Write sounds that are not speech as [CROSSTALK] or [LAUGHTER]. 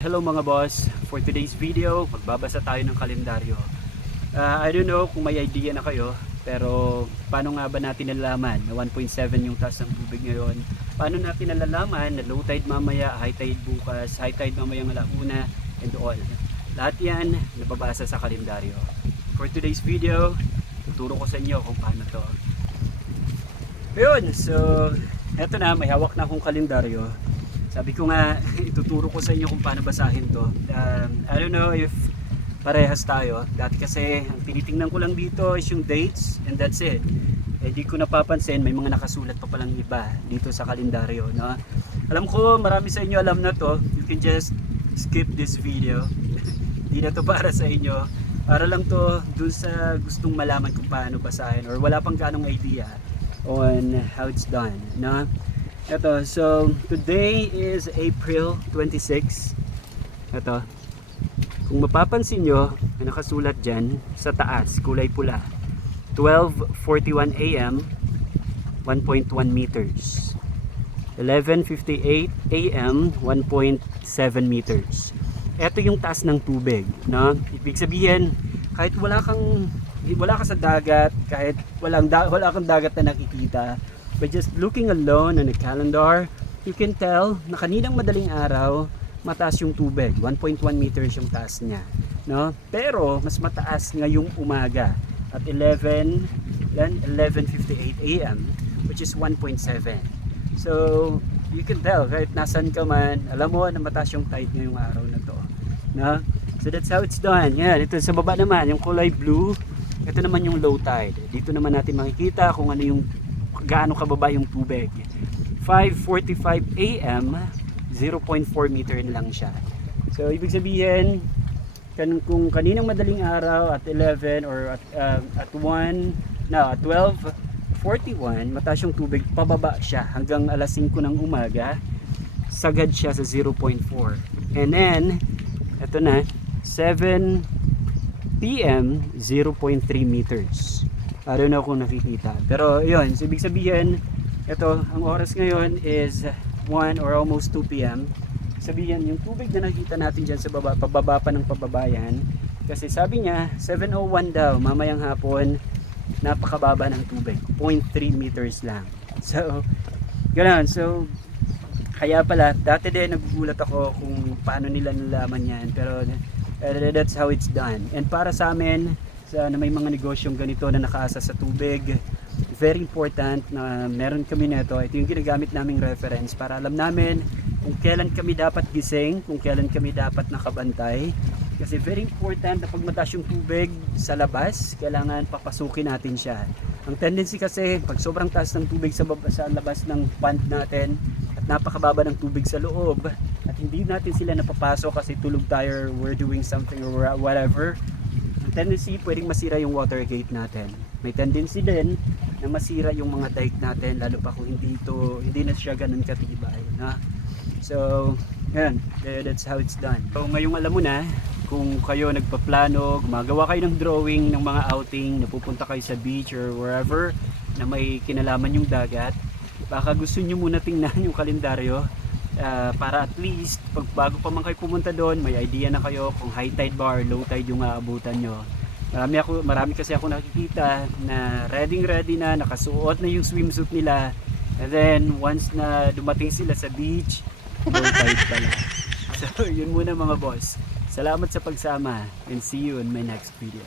Hello mga boss, for today's video, magbabasa tayo ng kalendaryo. Ah, I don't know kung may idea na kayo, pero paano nga ba natin nalalaman na 1.7 yung taas ng tubig ngayon? Paano natin nalalaman na low tide mamaya, high tide bukas, high tide mamaya ng alauna, and all. Lahat yan nababasa sa kalendaryo. For today's video, tuturo ko sa inyo kung paano to. Ayun, so eto na, may hawak na akong kalendaryo. Sabi ko nga, [LAUGHS] ituturo ko sa inyo kung paano basahin to. Um, I don't know if parehas tayo. Dati kasi, ang tinitingnan ko lang dito is yung dates and that's it. Eh di ko napapansin, may mga nakasulat pa palang iba dito sa kalendaryo. No? Alam ko, marami sa inyo alam na to. You can just skip this video. [LAUGHS] Hindi na to para sa inyo. Para lang to dun sa gustong malaman kung paano basahin or wala pang ganong idea on how it's done. No? Ito, so today is April 26. Ito. Kung mapapansin nyo, may nakasulat dyan sa taas, kulay pula. 12.41 a.m. 1.1 meters. 11.58 a.m. 1.7 meters. Ito yung taas ng tubig. No? Ibig sabihin, kahit wala kang wala ka sa dagat, kahit walang da, wala kang dagat na nakikita, by just looking alone on a calendar, you can tell na kaninang madaling araw, mataas yung tubig. 1.1 meters yung taas niya. No? Pero, mas mataas ngayong umaga at 11, yan, 11.58 a.m. which is 1.7. So, you can tell, kahit nasan ka man, alam mo na mataas yung tide ngayong araw na to. No? So that's how it's done. Yan, ito sa baba naman, yung kulay blue, ito naman yung low tide. Dito naman natin makikita kung ano yung gaano kababa yung tubig. 5:45 AM, 0.4 meter na lang siya. So ibig sabihin, kan kung kaninang madaling araw at 11 or at um, at 1, no, at 12:41, mataas yung tubig, pababa siya hanggang alas 5 ng umaga. Sagad siya sa 0.4. And then, ito na, 7 PM 0.3 meters. Don't know kung nakikita. Pero yun, so ibig sabihin, ito, ang oras ngayon is 1 or almost 2 PM. Sabihin, yung tubig na nakita natin dyan sa baba, pababa pa ng pababayan. Kasi sabi niya, 701 daw, mamayang hapon, napakababa ng tubig. 0.3 meters lang. [LAUGHS] So, ganoon. So, kaya pala, dati din nagugulat ako kung paano nila nalaman yan. Pero uh, that's how it's done. And para sa amin, sa na may mga negosyong ganito na nakaasa sa tubig, very important na meron kami nito. Ito yung ginagamit naming reference para alam namin kung kailan kami dapat gising, kung kailan kami dapat nakabantay. Kasi very important na pag mataas yung tubig sa labas, kailangan papasukin natin siya. Ang tendency kasi, pag sobrang taas ng tubig sa, baba, sa labas ng pond natin, at napakababa ng tubig sa loob, at hindi natin sila napapasok kasi tulog tayo, or we're doing something or whatever, tendency, pwedeng masira yung water gate natin. May tendency din na masira yung mga dike natin, lalo pa kung hindi to, hindi na siya ganun katibay. Na? So, yan, that's how it's done. So, ngayong alam mo na, kung kayo nagpaplano, gumagawa kayo ng drawing ng mga outing, napupunta kayo sa beach or wherever na may kinalaman yung dagat, baka gusto nyo muna tingnan [LAUGHS] yung kalendaryo ah, para at least pag bago pa man kayo pumunta doon, may idea na kayo kung high tide ba or low tide yung aabutan nyo. Marami, ako, marami kasi ako nakikita na ready ready na, nakasuot na yung swimsuit nila. And then, once na dumating sila sa beach, low tide pala. [LAUGHS] So, yun muna mga boss. Salamat sa pagsama and see you in my next video.